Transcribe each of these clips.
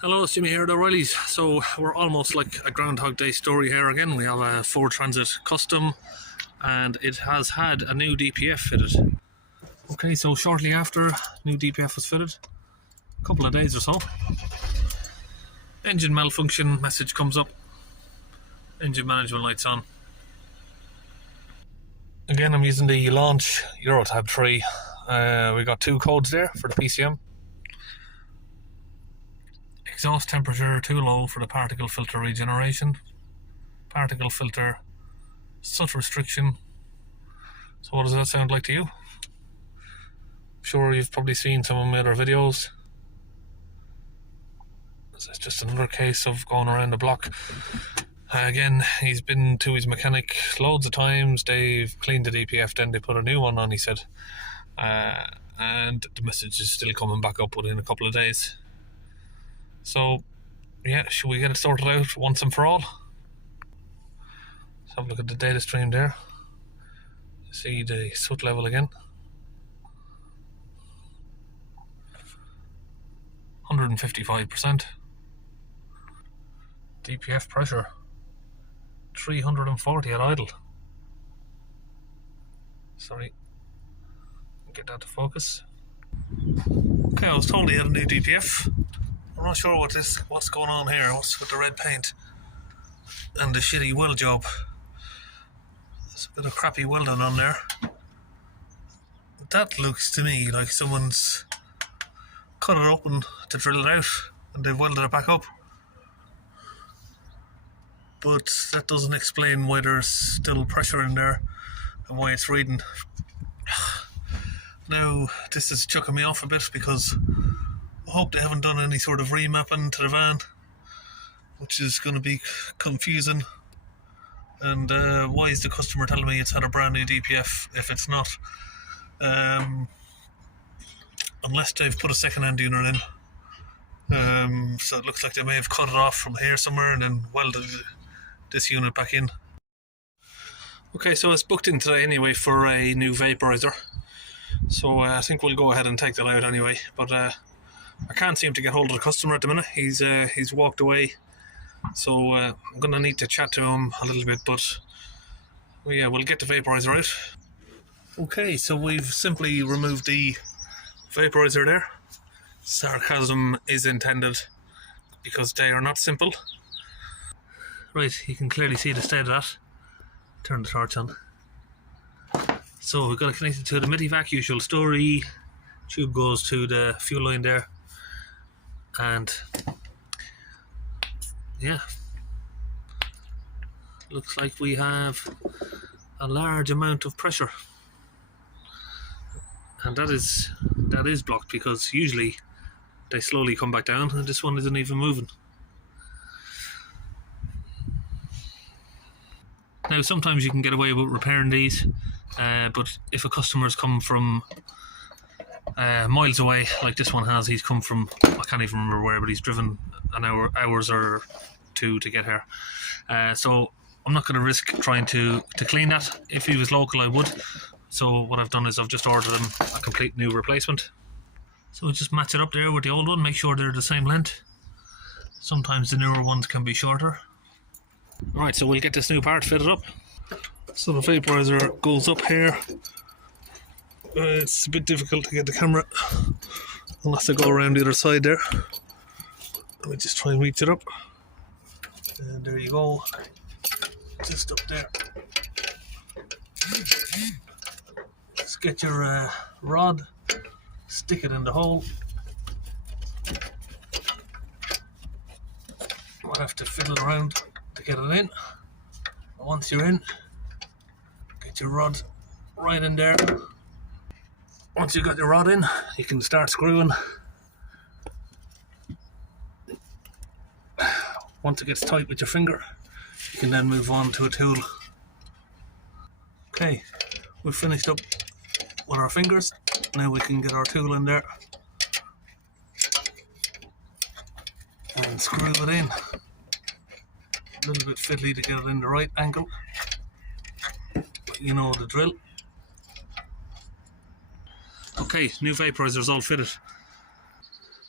Hello, it's Jimmy here at O'Reilly's. So we're almost like a Groundhog Day story here again. We have a Ford Transit Custom and it has had a new DPF fitted. Okay, so shortly after new DPF was fitted, a couple of days or so, engine malfunction message comes up, engine management lights on. Again, I'm using the launch Eurotab 3. We got two codes there for the PCM. Exhaust temperature too low for the particle filter regeneration. Particle filter soot restriction. So what does that sound like to you? I'm sure you've probably seen some of my other videos. This is just another case of going around the block. Again, he's been to his mechanic loads of times. They've cleaned the DPF, then they put a new one on, he said. And the message is still coming back up within a couple of days. So, yeah, should we get it sorted out once and for all? Let's have a look at the data stream there. See the soot level again. 155%. DPF pressure 340 at idle. Sorry, get that to focus. Okay, I was told he had a new DPF. I'm not sure what's going on here. What's with the red paint and the shitty weld job? There's a bit of crappy welding on there. That looks to me like someone's cut it open to drill it out and they've welded it back up. But that doesn't explain why there's still pressure in there and why it's reading. Now, this is chucking me off a bit because I hope they haven't done any sort of remapping to the van, which is going to be confusing. And why is the customer telling me it's had a brand new DPF if it's not? Unless they've put a second-hand unit in. So it looks like they may have cut it off from here somewhere and then welded this unit back in. Okay, so it's booked in today anyway for a new vaporizer. So I think we'll go ahead and take that out anyway. But I can't seem to get hold of the customer at the minute. He's walked away. So I'm going to need to chat to him a little bit, but well, yeah, we'll get the vaporizer out. Okay, so we've simply removed the vaporizer there. Sarcasm is intended because they are not simple. Right, you can clearly see the state of that. Turn the torch on. So we've got it connected to the midi-vac, usual story. Tube goes to the fuel line there. And yeah, looks like we have a large amount of pressure. And that is blocked because usually they slowly come back down and this one isn't even moving. Now sometimes you can get away with repairing these, but if a customer's come from miles away, like this one has, he's come from, I can't even remember where, but he's driven an hours or two to get here. So I'm not going to risk trying to clean that. If he was local, I would. So what I've done is I've just ordered him a complete new replacement. So just match it up there with the old one, make sure they're the same length. Sometimes the newer ones can be shorter. Alright, so we'll get this new part fitted up. So the vaporizer goes up here. It's a bit difficult to get the camera unless I go around the other side there. Let me just try and reach it up. And there you go. Just up there. Just get your rod, stick it in the hole. Might have to fiddle around to get it in. Once you're in, get your rod right in there. Once you've got your rod in, you can start screwing. Once it gets tight with your finger, you can then move on to a tool. Okay, we've finished up with our fingers. Now we can get our tool in there and screw it in. A little bit fiddly to get it in the right angle, but you know the drill. Okay, new vaporizers all fitted.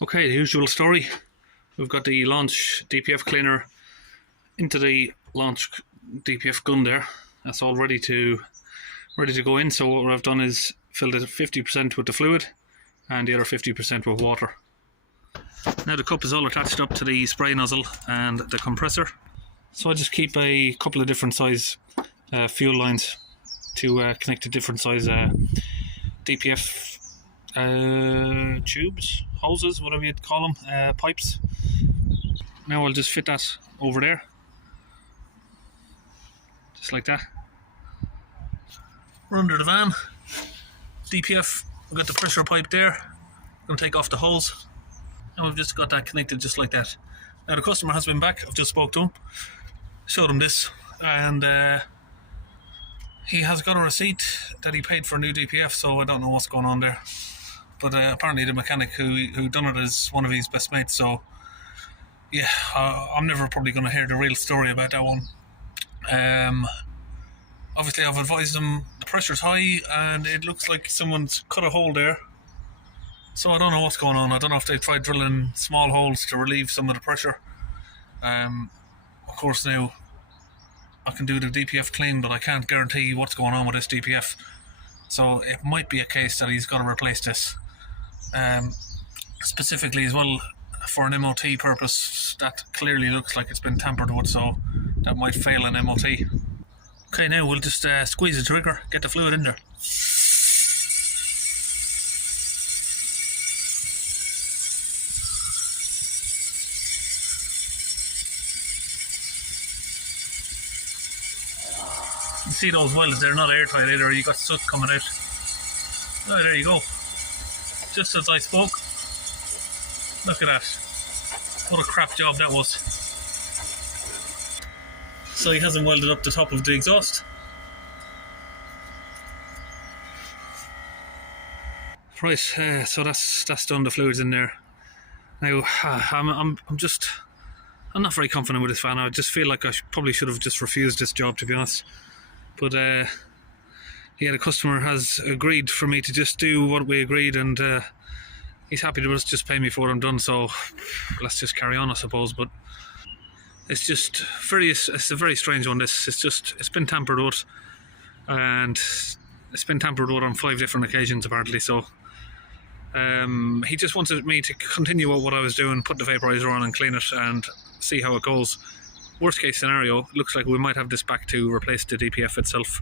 Okay, the usual story. We've got the launch DPF cleaner into the launch DPF gun there. That's all ready to go in. So what I've done is filled it 50% with the fluid and the other 50% with water. Now the cup is all attached up to the spray nozzle and the compressor. So I just keep a couple of different size fuel lines to connect to different size DPF tubes, hoses, whatever you'd call them, pipes. Now I'll just fit that over there, just like that. We're under the van. DPF, we've got the pressure pipe there. I'm going to take off the hose. And we've just got that connected just like that. Now the customer has been back. I've just spoke to him, showed him this, and he has got a receipt that he paid for a new DPF, so I don't know what's going on there. But apparently the mechanic who done it is one of his best mates, so yeah, I'm never probably going to hear the real story about that one. Obviously I've advised him the pressure's high and it looks like someone's cut a hole there. So I don't know what's going on. I don't know if they've tried drilling small holes to relieve some of the pressure. Of course now I can do the DPF clean, but I can't guarantee what's going on with this DPF. So it might be a case that he's got to replace this. Specifically as well for an MOT purpose, that clearly looks like it's been tampered with, so that might fail an MOT. Okay, now we'll just squeeze the trigger, get the fluid in there. You see those welds, they're not airtight either, you got soot coming out. Oh, there you go. Just as I spoke. Look at that. What a crap job that was. So he hasn't welded up the top of the exhaust. Right, so that's done, the fluid's in there. Now, I'm not very confident with this fan. I just feel like I probably should have just refused this job, to be honest. But yeah, the customer has agreed for me to just do what we agreed, and he's happy to just pay me for what I'm done, so let's just carry on, I suppose. But it's a very strange one, this. It's been tampered with, and it's been tampered with on 5 different occasions apparently, so he just wanted me to continue with what I was doing, put the vaporizer on and clean it and see how it goes. Worst case scenario, looks like we might have this back to replace the DPF itself.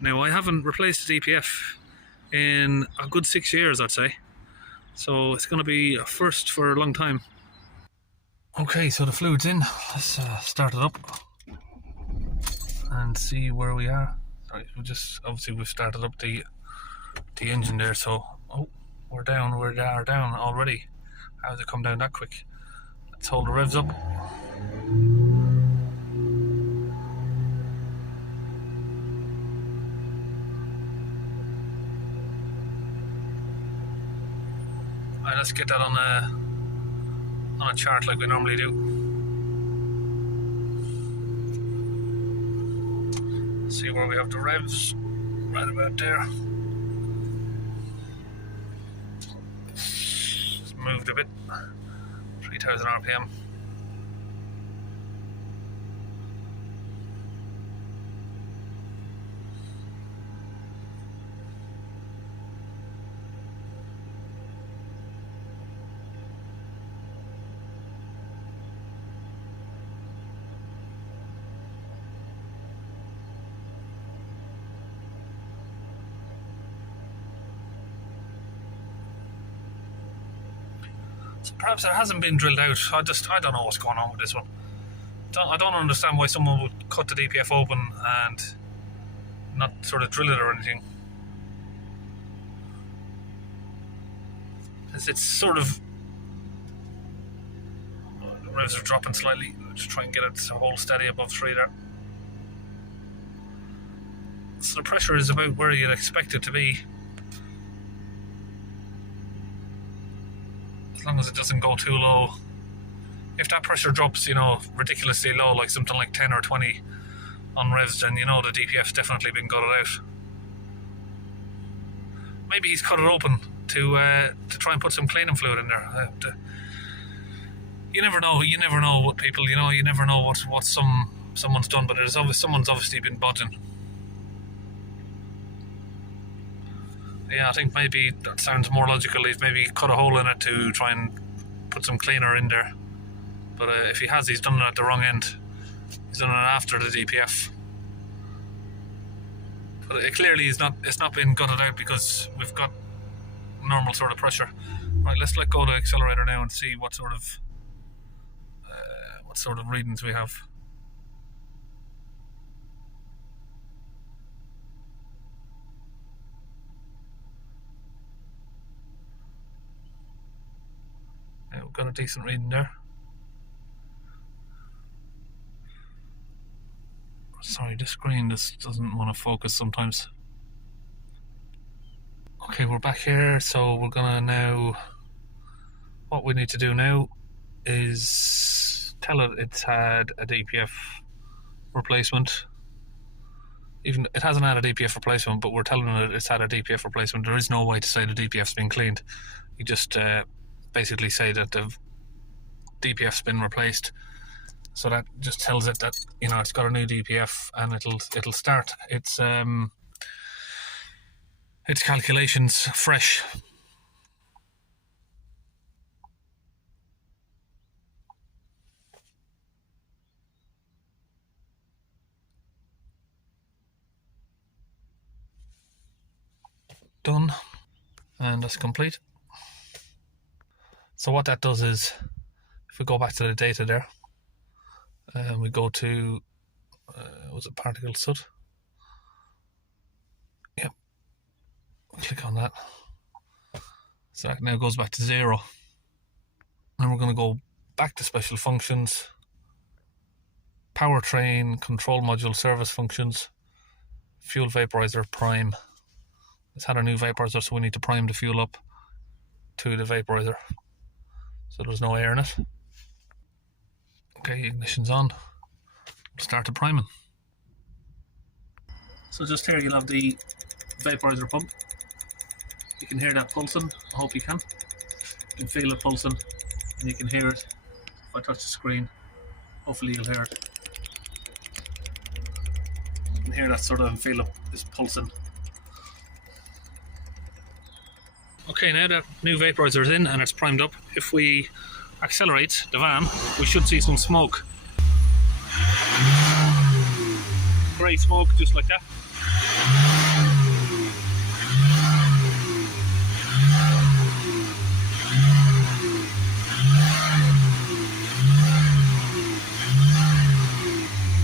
Now, I haven't replaced the DPF in a good 6 years, I'd say. So it's going to be a first for a long time. Okay, so the fluid's in. Let's start it up and see where we are. Sorry, we've started up the engine there, so we're down already. How did it come down that quick? Let's hold the revs up. Alright, let's get that on a chart like we normally do. See where we have the revs, right about there. It's moved a bit, 3000 RPM. Perhaps it hasn't been drilled out. I don't know what's going on with this one. I don't understand why someone would cut the DPF open and not sort of drill it or anything. It's sort of... the revs are dropping slightly. Just try and get it to hold steady above 3 there. So the pressure is about where you'd expect it to be. As long as it doesn't go too low. If that pressure drops, ridiculously low, like something like 10 or 20 on revs, then the DPF's definitely been gutted out. maybe he's cut it open to try and put some cleaning fluid in there. You never know. You never know what people. You never know what someone's done. But someone's obviously been budging. Yeah, I think maybe that sounds more logical. He's maybe cut a hole in it to try and put some cleaner in there. But if he has, he's done it at the wrong end. He's done it after the DPF. But clearly it's not been gutted out because we've got normal sort of pressure. Right, let's let go of the accelerator now and see what sort of readings we have. Yeah, we've got a decent reading there. Sorry, the screen just doesn't want to focus sometimes. Okay, we're back here, so we're gonna now, what we need to do now is tell it it's had a DPF replacement. Even it hasn't had a DPF replacement, but we're telling it it's had a DPF replacement. There is no way to say the DPF's been cleaned. You just basically say that the DPF's been replaced. So that just tells it that it's got a new DPF, and it'll start its calculations fresh. Done, and that's complete. So what that does is, if we go back to the data there, and we go to was it Particulate Soot? Yep. Click on that. So that now goes back to 0. And we're going to go back to special functions, powertrain, control module, service functions, fuel vaporizer, prime. It's had a new vaporizer, so we need to prime the fuel up to the vaporizer, so there's no air in it. Okay, ignition's on. We'll start the priming. So just here you'll have the vaporizer pump. You can hear that pulsing. I hope you can. You can feel it pulsing, and you can hear it. If I touch the screen, hopefully you'll hear it. You can hear that sort of, and feel it is pulsing. Okay, now that new vaporizer is in and it's primed up, if we accelerate the van, we should see some smoke. Grey smoke, just like that.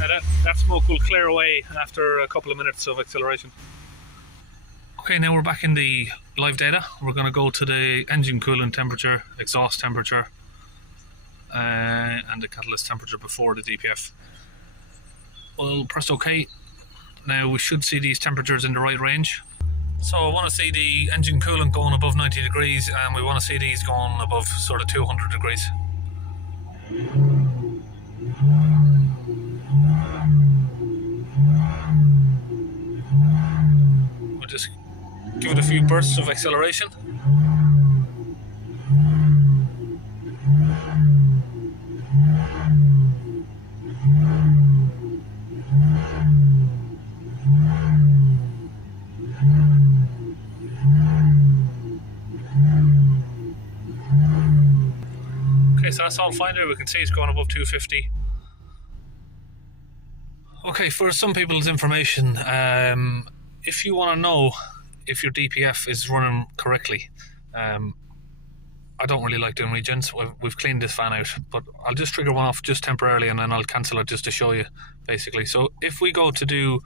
Now that smoke will clear away after a couple of minutes of acceleration. Okay, now we're back in the live data. We're going to go to the engine coolant temperature, exhaust temperature, and the catalyst temperature before the DPF. We'll press OK. Now we should see these temperatures in the right range. So I want to see the engine coolant going above 90 degrees, and we want to see these going above sort of 200 degrees. We'll just give it a few bursts of acceleration. Okay, so that's all fine there. We can see it's going above 250. Okay, for some people's information, if you want to know if your DPF is running correctly, I don't really like doing regens. We've cleaned this fan out, but I'll just trigger one off just temporarily, and then I'll cancel it just to show you, basically. So if we go to do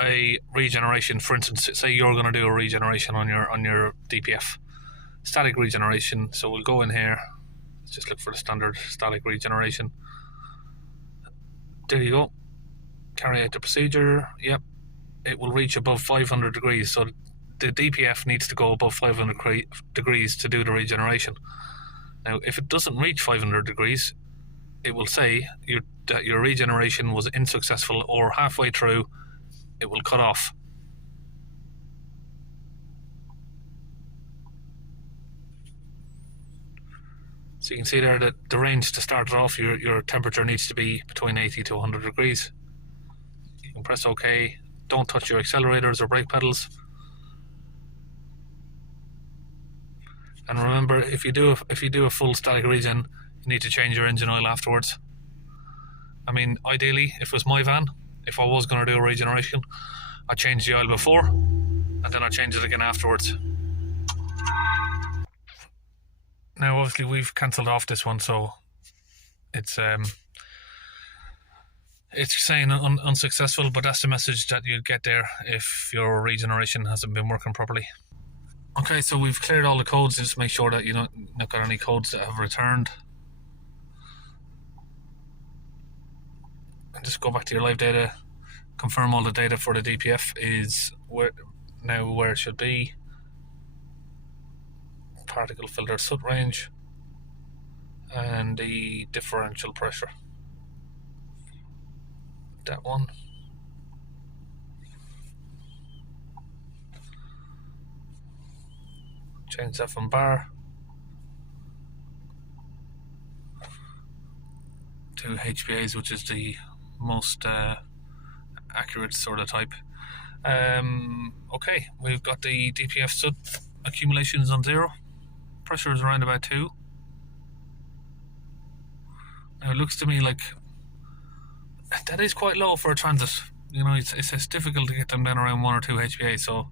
a regeneration, for instance, say you're going to do a regeneration on your DPF, static regeneration. So we'll go in here. Let's just look for the standard static regeneration. There you go. Carry out the procedure. Yep, it will reach above 500 degrees. So the DPF needs to go above 500 degrees to do the regeneration. Now, if it doesn't reach 500 degrees, it will say that your regeneration was unsuccessful, or halfway through, it will cut off. So you can see there that the range to start it off, your temperature needs to be between 80 to 100 degrees. You can press OK. Don't touch your accelerators or brake pedals. And remember, if you do a full static regen, you need to change your engine oil afterwards. I mean, ideally, if it was my van, if I was going to do a regeneration, I'd change the oil before, and then I'd change it again afterwards. Now, obviously, we've cancelled off this one, so it's saying unsuccessful, but that's the message that you get there if your regeneration hasn't been working properly. Okay, so we've cleared all the codes, just make sure that you not got any codes that have returned. And just go back to your live data, confirm all the data for the DPF is where it should be. Particle filter soot range and the differential pressure. That one. Change that from bar to HPAs, which is the most accurate sort of type. Okay, we've got the DPF soot accumulations on 0. Pressure is around about 2. Now it looks to me like that is quite low for a transit. You know, it's difficult to get them down around 1 or 2 HPA. So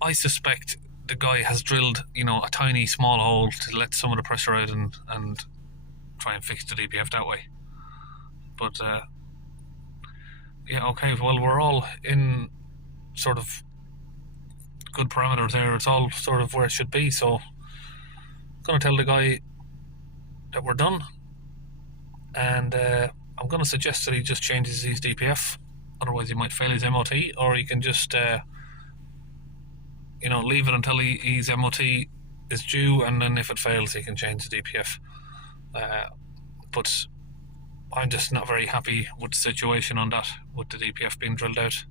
I suspect the guy has drilled, a tiny small hole to let some of the pressure out and try and fix the DPF that way. But yeah, okay, well, we're all in sort of good parameters there. It's all sort of where it should be, so I'm going to tell the guy that we're done, and I'm going to suggest that he just changes his DPF, otherwise he might fail his MOT, or he can just leave it until his MOT is due, and then if it fails he can change the DPF. But I'm just not very happy with the situation on that, with the DPF being drilled out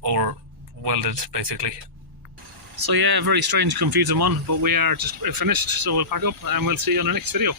or welded basically. So yeah, very strange, confusing one, but we are just finished, so we'll pack up and we'll see you on the next video.